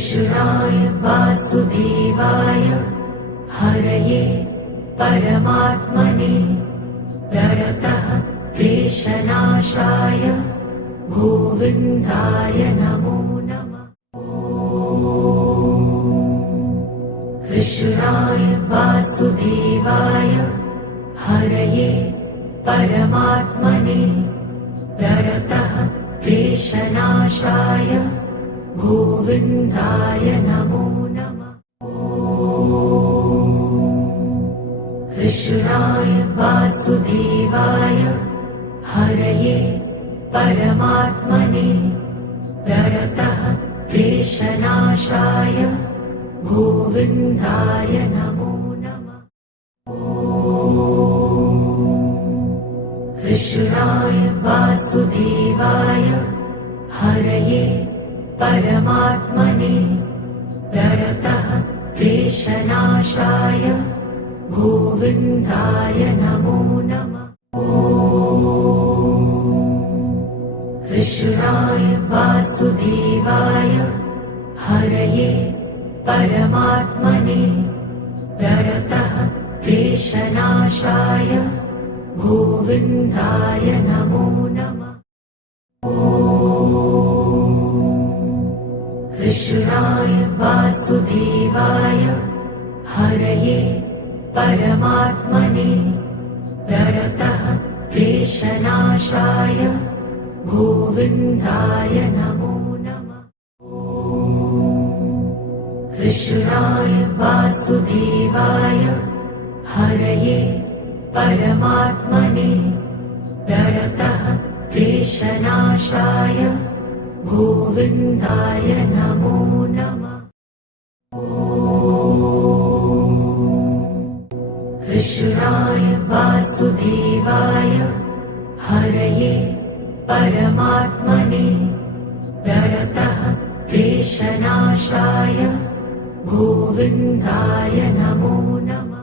कृष्णाय वासुदेवाय हरये परमात्मने प्रणतः क्लेशनाशाय गोविन्दाय नमो नमः। कृष्णाय वासुदेवाय हरये परमात्मने प्रणतः क्लेशनाशाय गोविन्दाय नमो नमः। कृष्णाय वासुदेवाय हरये परमात्मने प्रणतः क्लेशनाशाय गोविन्दाय नमो नमः। कृष्णाय वासुदेवाय हरये परमात्मने प्रणतः क्लेशनाशाय गोविन्दाय नमो नमः। कृष्णाय वासुदेवाय हरये परमात्मने प्रणतः क्लेशनाशाय गोविन्दाय नमो नमः। कृष्णाय वासुदेवाय हरये परमात्मने प्रणतः क्लेशनाशाय गोविन्दाय नमो नमः। कृष्णाय वासुदेवाय हरये परमात्मने प्रणतः क्लेशनाशाय गोविन्दाय नमो नमः। कृष्णाय वासुदेवाय हरये परमात्मने प्रणतः क्लेशनाशाय गोविन्दाय नमो नमः।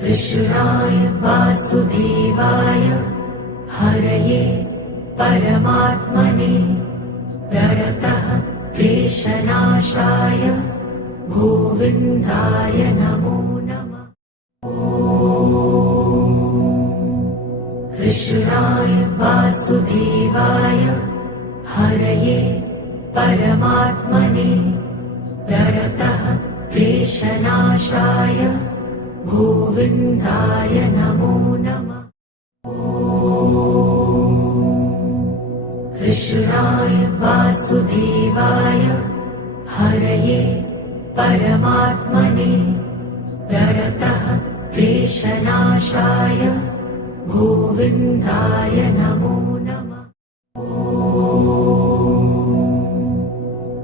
कृष्णाय वासुदेवाय हरये परमात्मने प्रणतः क्लेशनाशाय गोविन्दाय नमो नमः। कृष्णाय वासुदेवाय हरये परमात्मने प्रणतः क्लेशनाशाय गोविन्दाय नमो नमः। कृष्णाय वासुदेवाय हरये परमात्मने प्रणतः क्लेशनाशाय गोविन्दाय नमो नमः।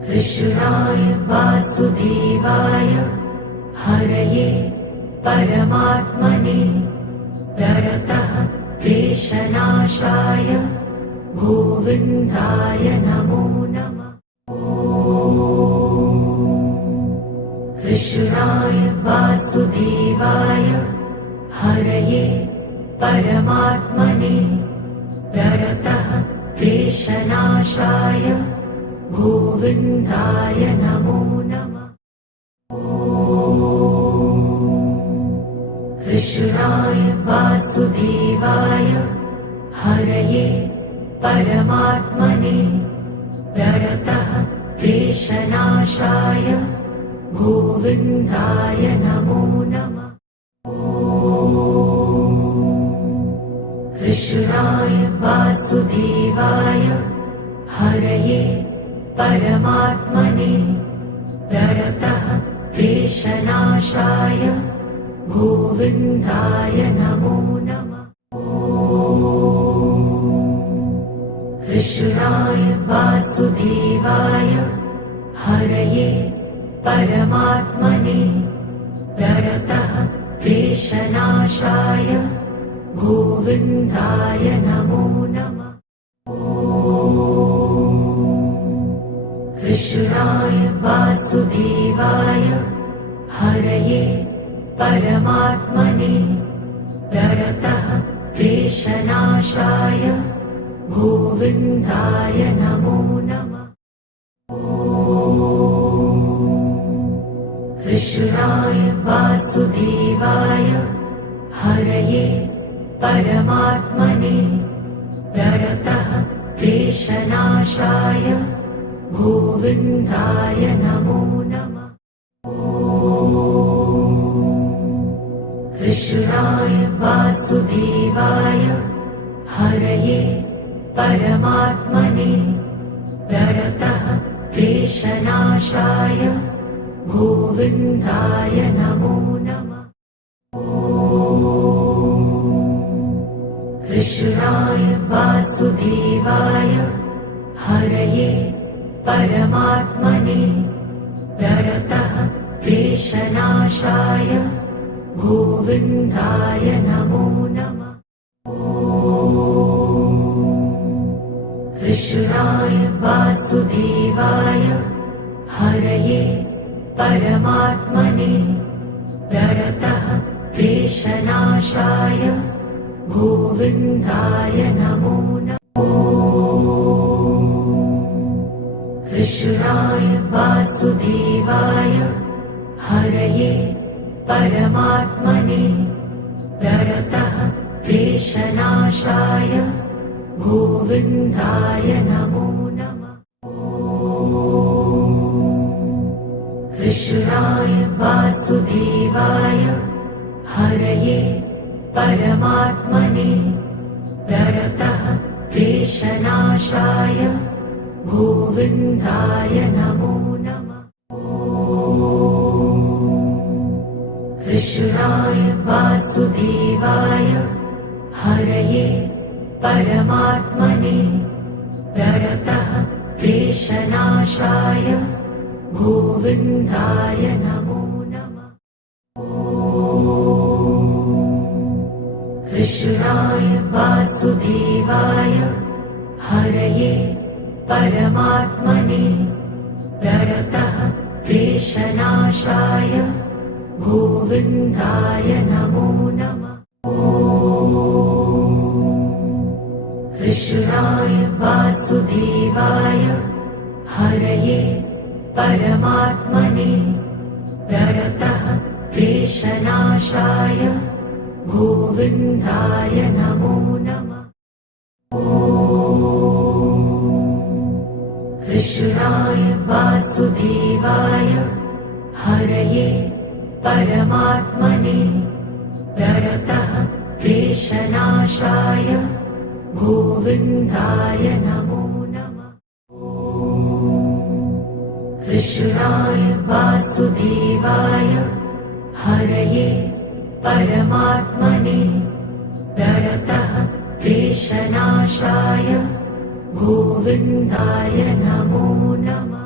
कृष्णाय वासुदेवाय हरये परमात्मने प्रणतः क्लेशनाशाय गोविन्दाय नमो नमः। कृष्णाय वासुदेवाय हरये परमात्मने प्रणतः क्लेशनाशाय गोविन्दाय नमो नमः। कृष्णाय वासुदेवाय हरये परमात्मने प्रणतः क्लेशनाशाय गोविन्दाय नमो नमः। कृष्णाय वासुदेवाय हरये परमात्मने प्रणतः क्लेशनाशाय गोविन्दाय नमो नमः। कृष्णाय वासुदेवाय हरये परमात्मने प्रणतः क्लेशनाशाय गोविन्दाय नमो नमः। कृष्णाय वासुदेवाय हरये परमात्मने प्रणतः क्लेशनाशाय गोविन्दाय नमो नमः। कृष्णाय वासुदेवाय हरये परमात्मने प्रणतः क्लेशनाशाय गोविन्दाय नमो नमः। कृष्णाय वासुदेवाय हरये परमात्मने प्रणतः क्लेशनाशाय गोविन्दाय नमो नमः। कृष्णाय वासुदेवाय हरये परमात्मने प्रणतः क्लेशनाशाय गोविन्दाय नमो नमः। कृष्णाय वासुदेवाय हरये परमात्मने प्रणतः क्लेशनाशाय गोविन्दाय नमो नमः। कृष्णाय वासुदेवाय हरये परमात्मने प्रणतः क्लेशनाशाय गोविन्दाय नमो नमः। कृष्णाय वासुदेवाय हरये परमात्मने प्रणतः क्लेशनाशाय गोविन्दाय नमो नमः। कृष्णाय वासुदेवाय हरये परमात्मने प्रणतः क्लेशनाशाय गोविन्दाय नमो नमः। कृष्णाय वासुदेवाय हरये परमात्मने प्रणतः क्लेशनाशाय गोविन्दाय नमो नमः। कृष्णाय वासुदेवाय हरये परमात्मने प्रणतः क्लेशनाशाय गोविन्दाय नमो नमः। कृष्णाय वासुदेवाय हरये परमात्मने प्रणतः क्लेशनाशाय गोविन्दाय नमो नमः। कृष्णाय वासुदेवाय हरये परमात्मने प्रणतः क्लेशनाशाय गोविन्दाय नमो नमः।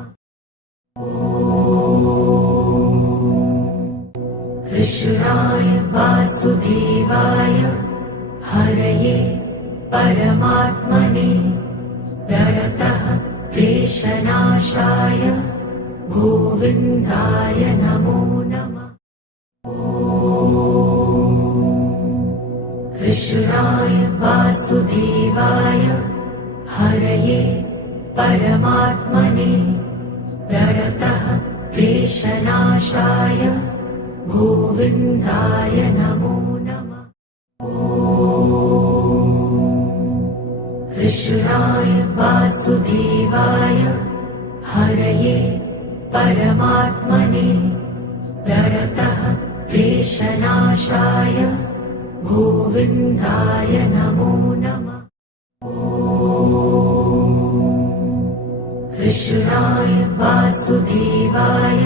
कृष्णाय वासुदेवाय हरये परमात्मने प्रणतः क्लेशनाशाय गोविन्दाय नमो नमः। कृष्णाय वासुदेवाय हरये परमात्मने प्रणतः क्लेशनाशाय गोविन्दाय नमो नमः। कृष्णाय वासुदेवाय हरये परमात्मने प्रणतः क्लेशनाशाय गोविन्दाय नमो नमः। कृष्णाय वासुदेवाय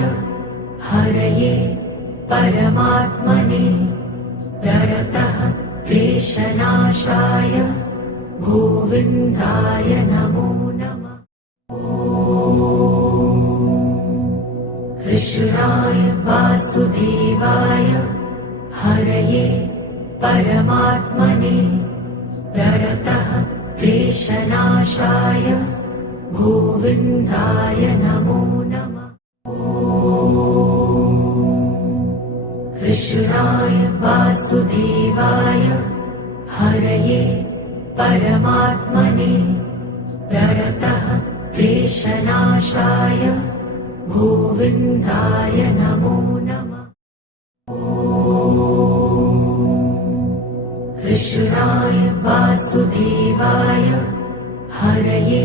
हरये परमात्मने प्रणतः क्लेशनाशाय गोविन्दाय नमो नमः। कृष्णाय वासुदेवाय हरये परमात्मने प्रणतः क्लेशनाशाय गोविन्दाय नमो नमः। कृष्णाय वासुदेवाय हरये परमात्मने प्रणतः क्लेशनाशाय गोविन्दाय नमो नमः। कृष्णाय वासुदेवाय हरये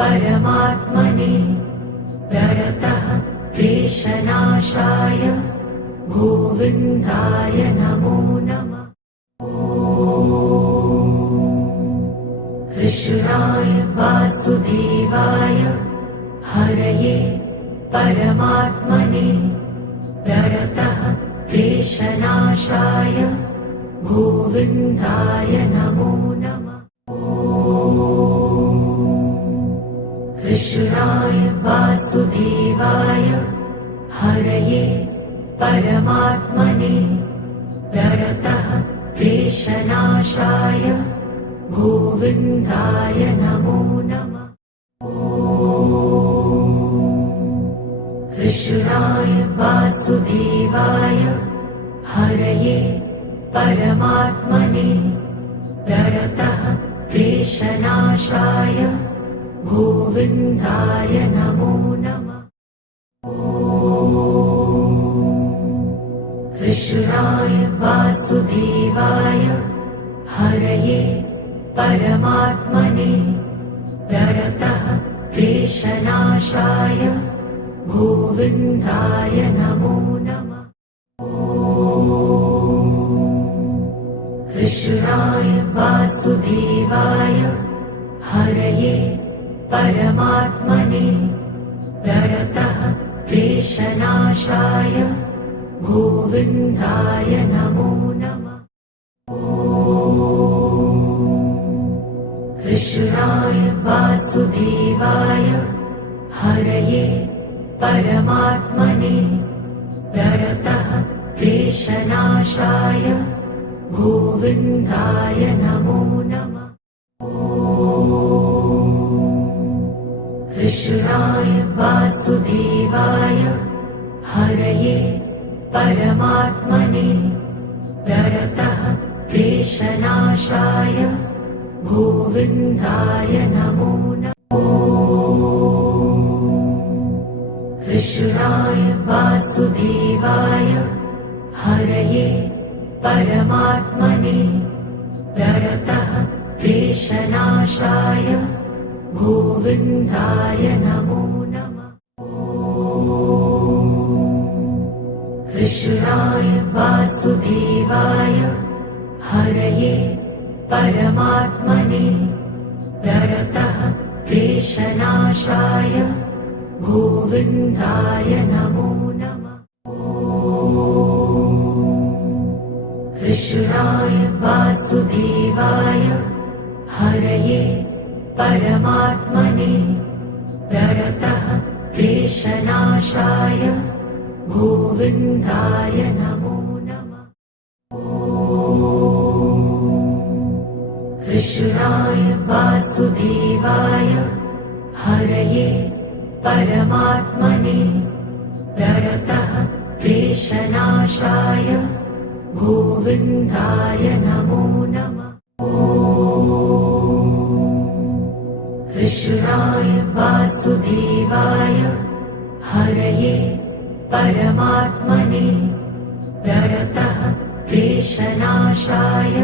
परमात्मने प्रणतः क्लेशनाशाय गोविन्दाय नमो नमः। कृष्णाय वासुदेवाय हरये परमात्मने प्रणतः क्लेशनाशाय गोविन्दाय नमो नमः। कृष्णाय वासुदेवाय हरये परमात्मने प्रणतः क्लेशनाशाय गोविन्दाय नमो नमः। कृष्णाय वासुदेवाय हरये परमात्मने प्रणतः क्लेशनाशाय गोविन्दाय नमो नमः। कृष्णाय वासुदेवाय हरये परमात्मने प्रणतः क्लेशनाशाय गोविन्दाय नमो नमः। कृष्णाय वासुदेवाय हरये परमात्मने प्रणतः क्लेशनाशाय गोविन्दाय नमो नमः। कृष्णाय वासुदेवाय हरये परमात्मने प्रणतः क्लेशनाशाय गोविन्दाय नमो नमः। कृष्णाय वासुदेवाय हरये परमात्मने प्रणतः क्लेशनाशाय गोविन्दाय नमो नमः। कृष्णाय वासुदेवाय हरये परमात्मने प्रणतः क्लेशनाशाय गोविन्दाय नमो नमः। कृष्णाय वासुदेवाय हरये परमात्मने प्रणतः क्लेशनाशाय गोविन्दाय नमो नमः। कृष्णाय वासुदेवाय हरये परमात्मने प्रणतः क्लेशनाशाय गोविन्दाय नमो नमः। कृष्णाय वासुदेवाय हरये परमात्मने प्रणतः क्लेशनाशाय गोविन्दाय नमो नमः। कृष्णाय वासुदेवाय हरये परमात्मने प्रणतः क्लेशनाशाय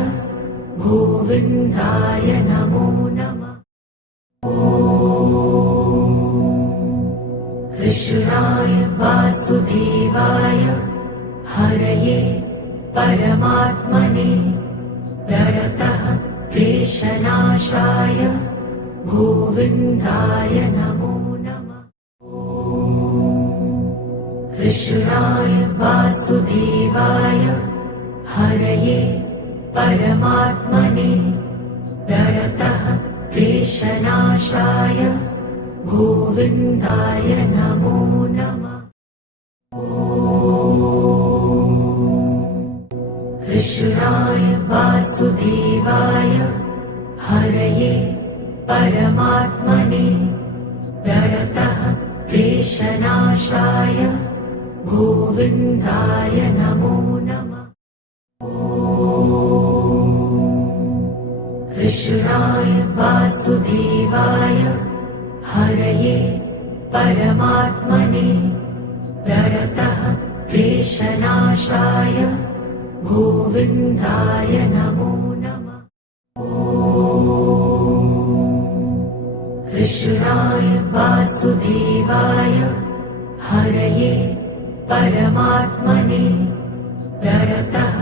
गोविन्दाय नमो नमः। कृष्णाय वासुदेवाय हरये परमात्मने प्रणतः क्लेशनाशाय गोविन्दाय नमो नमः। कृष्णाय वासुदेवाय हरये परमात्मने प्रणतः क्लेशनाशाय गोविन्दाय नमो नमः। कृष्णाय वासुदेवाय हरये परमात्मने प्रणतः क्लेशनाशाय गोविन्दाय नमो नमः। कृष्णाय वासुदेवाय हरये परमात्मने प्रणतः क्लेशनाशाय गोविन्दाय नमो नमः। कृष्णाय वासुदेवाय हरये परमात्मने प्रणतः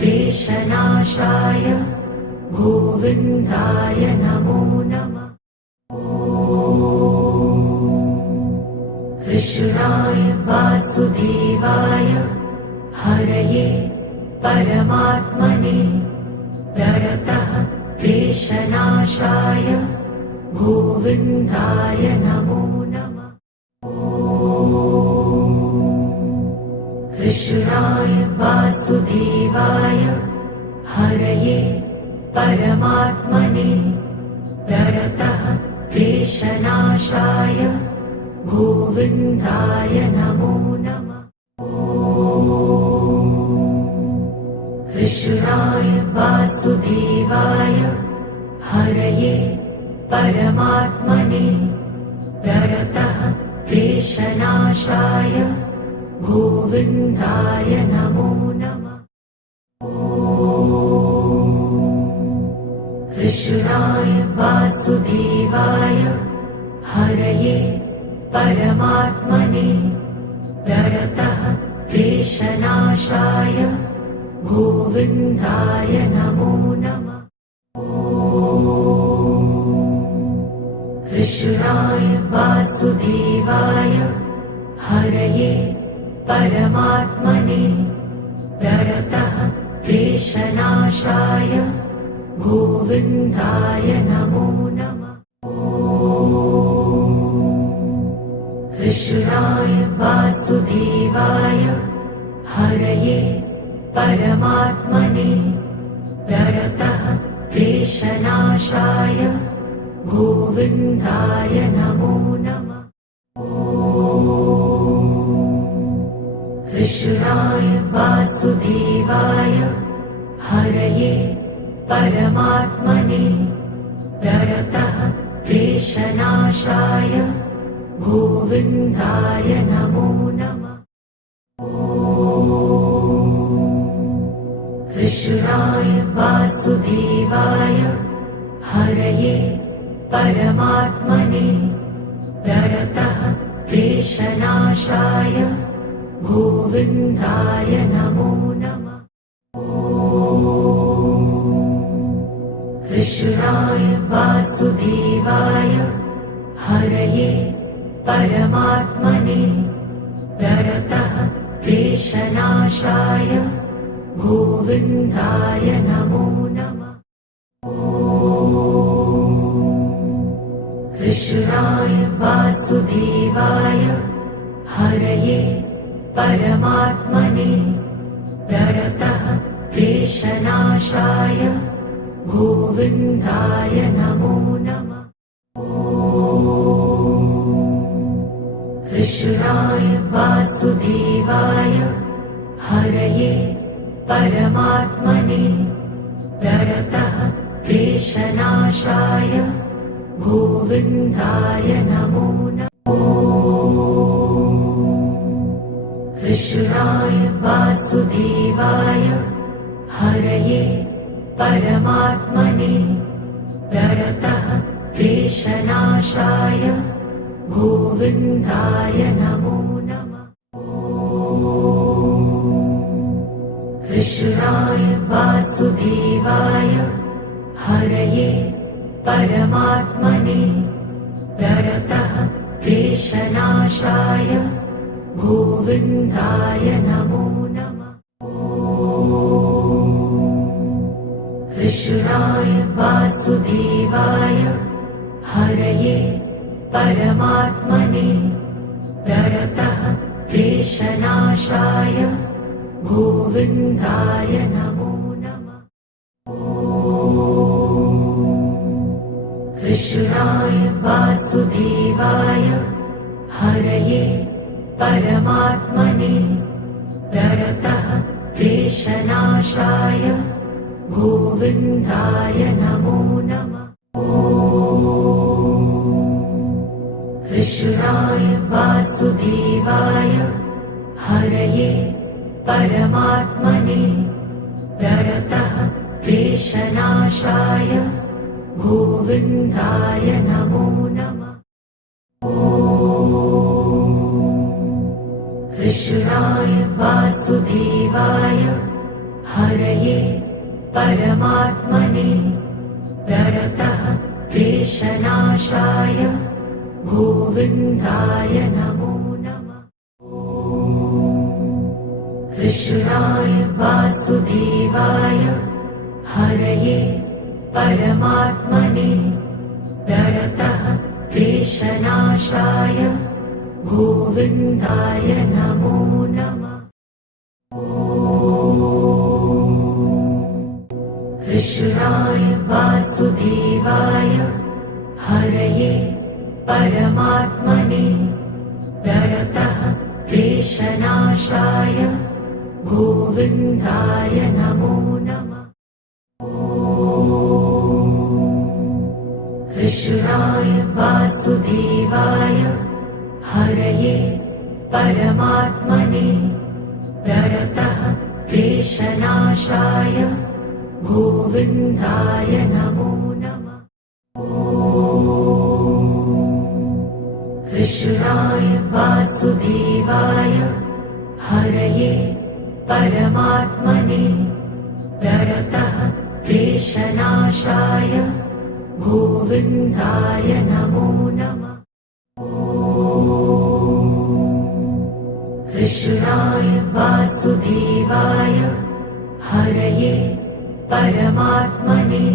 क्लेशनाशाय गोविन्दाय नमो नमः। कृष्णाय वासुदेवाय हरये परमात्मने प्रणतः क्लेशनाशाय गोविन्दाय नमो नमः। कृष्णाय वासुदेवाय हरये परमात्मने प्रणतः क्लेशनाशाय गोविन्दाय नमो नमः। कृष्णाय वासुदेवाय हरये परमात्मने प्रणतः क्लेशनाशाय गोविन्दाय नमो नमः। कृष्णाय वासुदेवाय हरये परमात्मने प्रणतः क्लेशनाशाय गोविन्दाय नमो नमः। कृष्णाय वासुदेवाय हरये परमात्मने प्रणतः क्लेशनाशाय गोविन्दाय नमो नमः। कृष्णाय वासुदेवाय हरये परमात्मने प्रणतः क्लेशनाशाय गोविन्दाय नमो नमः। कृष्णाय वासुदेवाय हरये परमात्मने प्रणतः क्लेशनाशाय गोविन्दाय नमो नमः। कृष्णाय वासुदेवाय हरये परमात्मने प्रणतः क्लेशनाशाय गोविन्दाय नमो नमः। कृष्णाय वासुदेवाय हरये परमात्मने प्रणतः क्लेशनाशाय गोविन्दाय नमो नमः। कृष्णाय वासुदेवाय हरये परमात्मने प्रणतः क्लेशनाशाय गोविन्दाय नमो नमः। कृष्णाय वासुदेवाय हरये परमात्मने प्रणतः क्लेशनाशाय गोविन्दाय नमो नमः। कृष्णाय वासुदेवाय हरये परमात्मने प्रणतः क्लेशनाशाय गोविन्दाय नमो नमः। कृष्णाय वासुदेवाय हरये परमात्मने प्रणतः क्लेशनाशाय गोविन्दाय नमो नमः। कृष्णाय वासुदेवाय हरये परमात्मने प्रणतः क्लेशनाशाय गोविन्दाय नमो नमः। कृष्णाय वासुदेवाय हरये परमात्मने प्रणतः क्लेशनाशाय गोविन्दाय नमो नमः। कृष्णाय वासुदेवाय हरये परमात्मने प्रणतः क्लेशनाशाय गोविन्दाय नमो नमः। कृष्णाय वासुदेवाय हरये परमात्मने प्रणतः क्लेशनाशाय गोविन्दाय नमो नमः। कृष्णाय वासुदेवाय हरये परमात्मने प्रणतः क्लेशनाशाय गोविन्दाय नमो नमः। कृष्णाय वासुदेवाय हरये परमात्मने प्रणतः क्लेशनाशाय गोविन्दाय नमो नमः। कृष्णाय वासुदेवाय हरये परमात्मने प्रणतः क्लेशनाशाय गोविन्दाय नमो नमः। कृष्णाय वासुदेवाय हरये परमात्मने प्रणतः क्लेशनाशाय गोविन्दाय नमो नमः। कृष्णाय वासुदेवाय हरये परमात्मने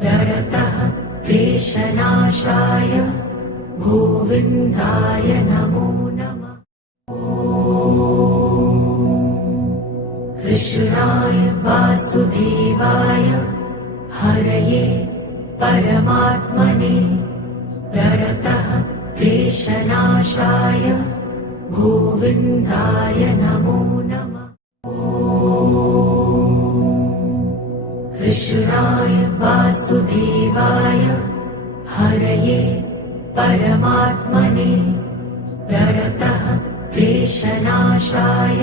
प्रणतः क्लेशनाशाय गोविन्दाय नमो नमः। कृष्णाय वासुदेवाय हरये परमात्मने प्रणतः क्लेशनाशाय गोविन्दाय नमो नमः। कृष्णाय वासुदेवाय हरये परमात्मने प्रणतः क्लेशनाशाय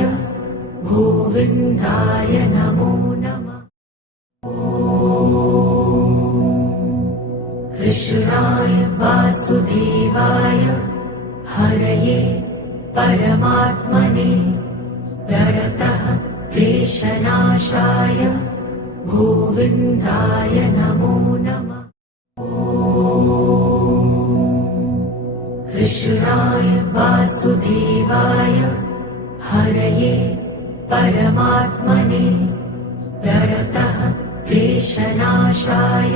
गोविन्दाय नमो नमः। कृष्णाय वासुदेवाय हरये परमात्मने प्रणतः क्लेशनाशाय गोविन्दाय नमो नमः। कृष्णाय वासुदेवाय हरये परमात्मने प्रणतः क्लेशनाशाय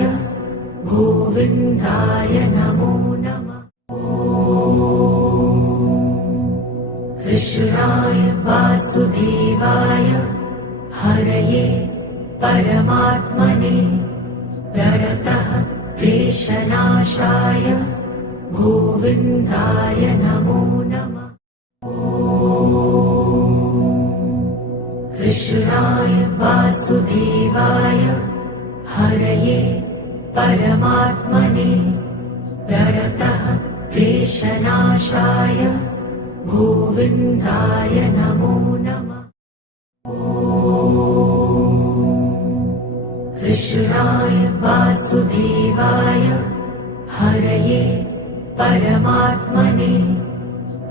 गोविन्दाय नमो नमः। कृष्णाय वासुदेवाय हरये परमात्मने प्रणतः क्लेशनाशाय गोविन्दाय नमो नमः। कृष्णाय वासुदेवाय हरये परमात्मने प्रणतः क्लेशनाशाय गोविन्दाय नमो नमः। कृष्णाय वासुदेवाय हरये परमात्मने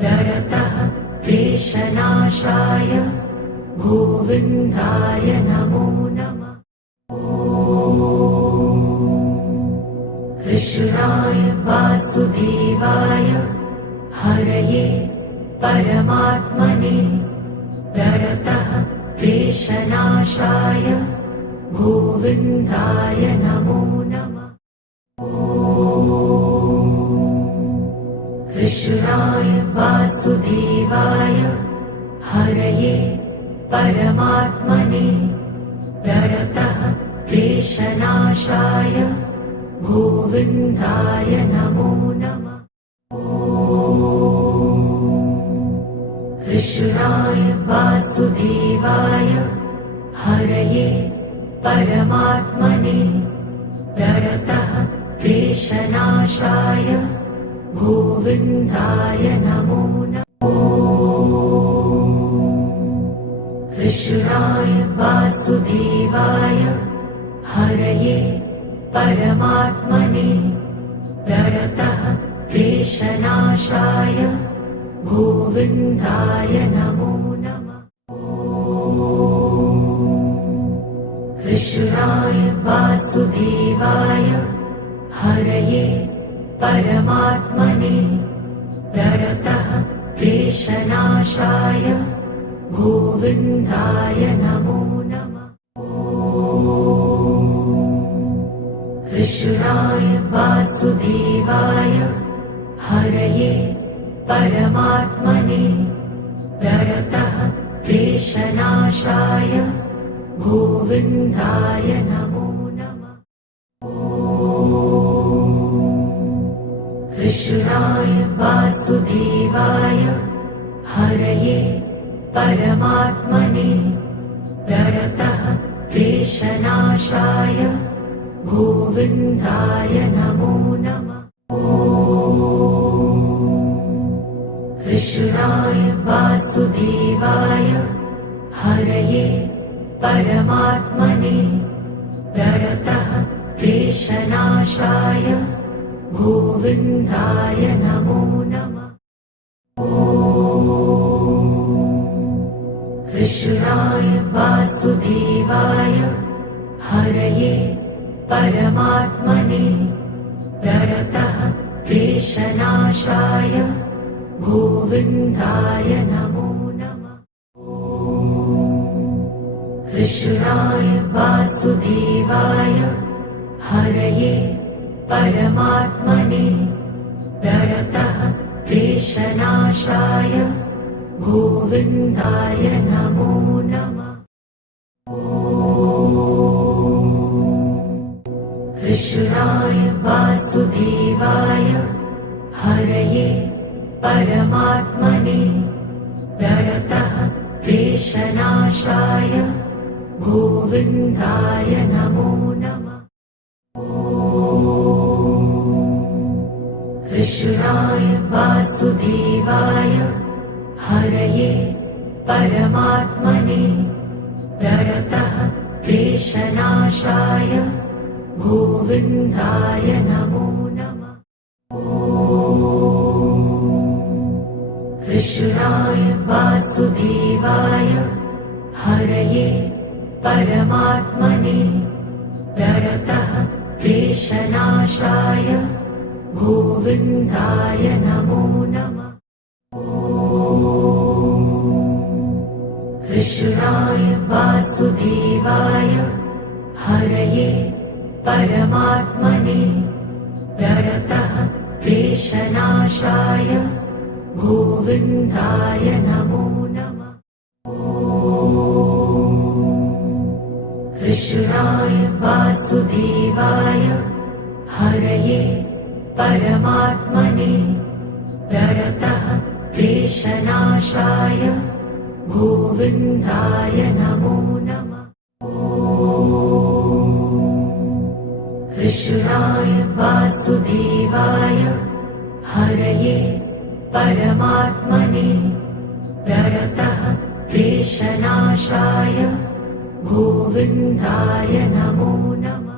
प्रणतः क्लेशनाशाय गोविन्दाय नमो नमः। कृष्णाय वासुदेवाय हरये परमात्मने प्रणतः क्लेशनाशाय गोविन्दाय नमो नमः। कृष्णाय वासुदेवाय हरये परमात्मने प्रणतः क्लेशनाशाय गोविन्दाय नमो नमः। कृष्णाय वासुदेवाय हरये परमात्मने प्रणतः क्लेशनाशाय गोविन्दाय नमो नमः। कृष्णाय वासुदेवाय हरये परमात्मने प्रणतः क्लेशनाशाय गोविन्दाय नमो नमः। कृष्णाय वासुदेवाय हरये परमात्मने प्रणतः क्लेशनाशाय गोविन्दाय नमो नमः। कृष्णाय वासुदेवाय हरये परमात्मने प्रणतः क्लेशनाशाय गोविन्दाय नमो नमः। कृष्णाय वासुदेवाय हरये परमात्मने प्रणतः क्लेशनाशाय गोविन्दाय नमो नमः। कृष्णाय वासुदेवाय हरये परमात्मने प्रणतः क्लेशनाशाय गोविन्दाय नमो नमः। कृष्णाय वासुदेवाय हरये परमात्मने प्रणतः क्लेशनाशाय गोविन्दाय नमो नमः। कृष्णाय वासुदेवाय हरये परमात्मने प्रणतः क्लेशनाशाय गोविन्दाय नमो नमः। कृष्णाय वासुदेवाय हरये परमात्मने प्रणतः क्लेशनाशाय गोविन्दाय नमो नमः। कृष्णाय वासुदेवाय हरये परमात्मने प्रणतः क्लेशनाशाय गोविन्दाय नमो नमः। कृष्णाय वासुदेवाय हरये परमात्मने प्रणतः क्लेशनाशाय गोविन्दाय नमो नमः। कृष्णाय वासुदेवाय हरये परमात्मने प्रणतः क्लेशनाशाय गोविन्दाय नमो नमः। कृष्णाय वासुदेवाय हरये परमात्मने प्रणतः क्लेशनाशाय गोविन्दाय नमो नमः। कृष्णाय वासुदेवाय हरये परमात्मने प्रणतः क्लेशनाशाय गोविन्दाय नमो नमः।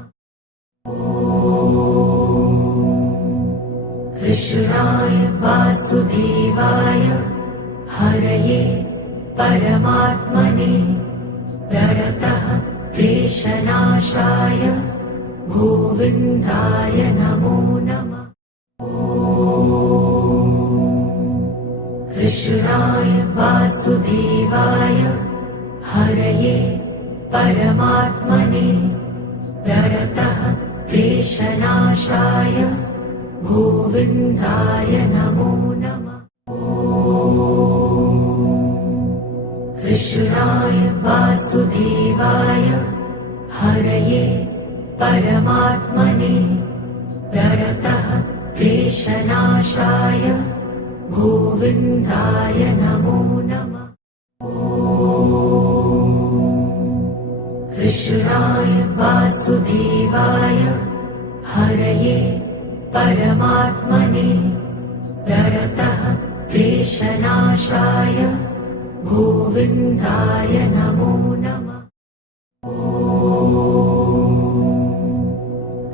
कृष्णाय वासुदेवाय हरये परमात्मने प्रणतः क्लेशनाशाय गोविन्दाय नमो नमः। कृष्णाय वासुदेवाय हरये परमात्मने प्रणतः क्लेशनाशाय गोविन्दाय नमो नमः। कृष्णाय वासुदेवाय हरये परमात्मने प्रणतः क्लेशनाशाय गोविन्दाय नमो नमः। कृष्णाय वासुदेवाय हरये परमात्मने प्रणतः क्लेशनाशाय गोविन्दाय नमो नमः।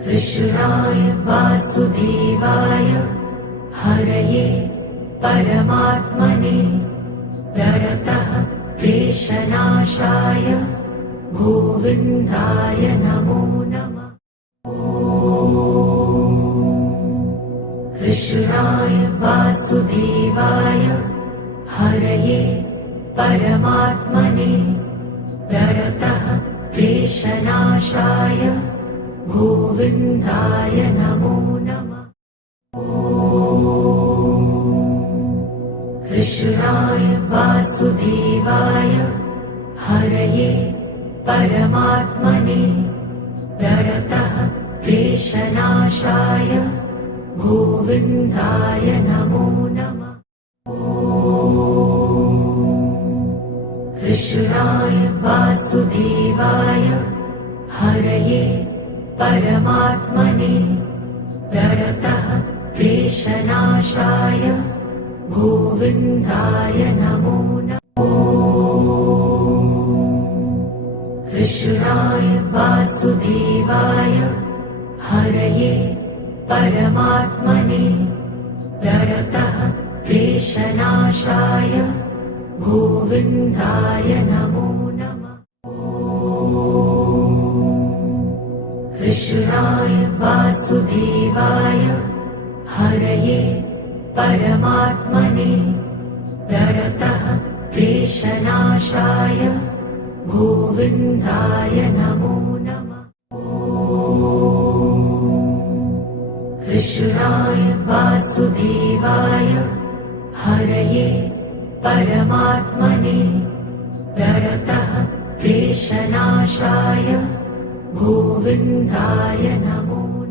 कृष्णाय वासुदेवाय हरये परमात्मने प्रणतः क्लेशनाशाय गोविन्दाय नमो नमः। कृष्णाय वासुदेवाय हरये परमात्मने प्रणतः क्लेशनाशाय गोविन्दाय नमो नमः। कृष्णाय वासुदेवाय हरये परमात्मने प्रणतः क्लेशनाशाय गोविन्दाय नमो नमः। कृष्णाय वासुदेवाय हरये परमात्मने प्रणतः क्लेशनाशाय गोविन्दाय नमो नमः। कृष्णाय वासुदेवाय हरये परमात्मने प्रणतः क्लेशनाशाय गोविन्दाय नमो नमः। कृष्णाय वासुदेवाय हरये परमात्मने प्रणतः क्लेशनाशाय गोविन्दाय नमो नमः। कृष्णाय वासुदेवाय हरये परमात्मने प्रणतः क्लेशनाशाय गोविन्दाय नमो